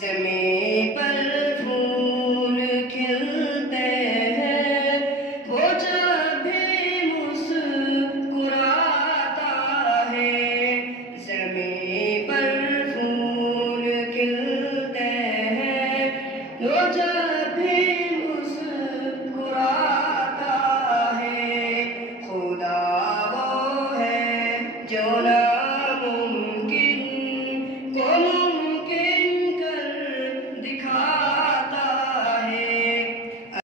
ज़मीं पर फूल खिलते हैं, वो जब भी मुस्कुराता है। ज़मीं पर फूल खिलते हैं, वो जब भी मुस्कुराता है। खुदा वो है जो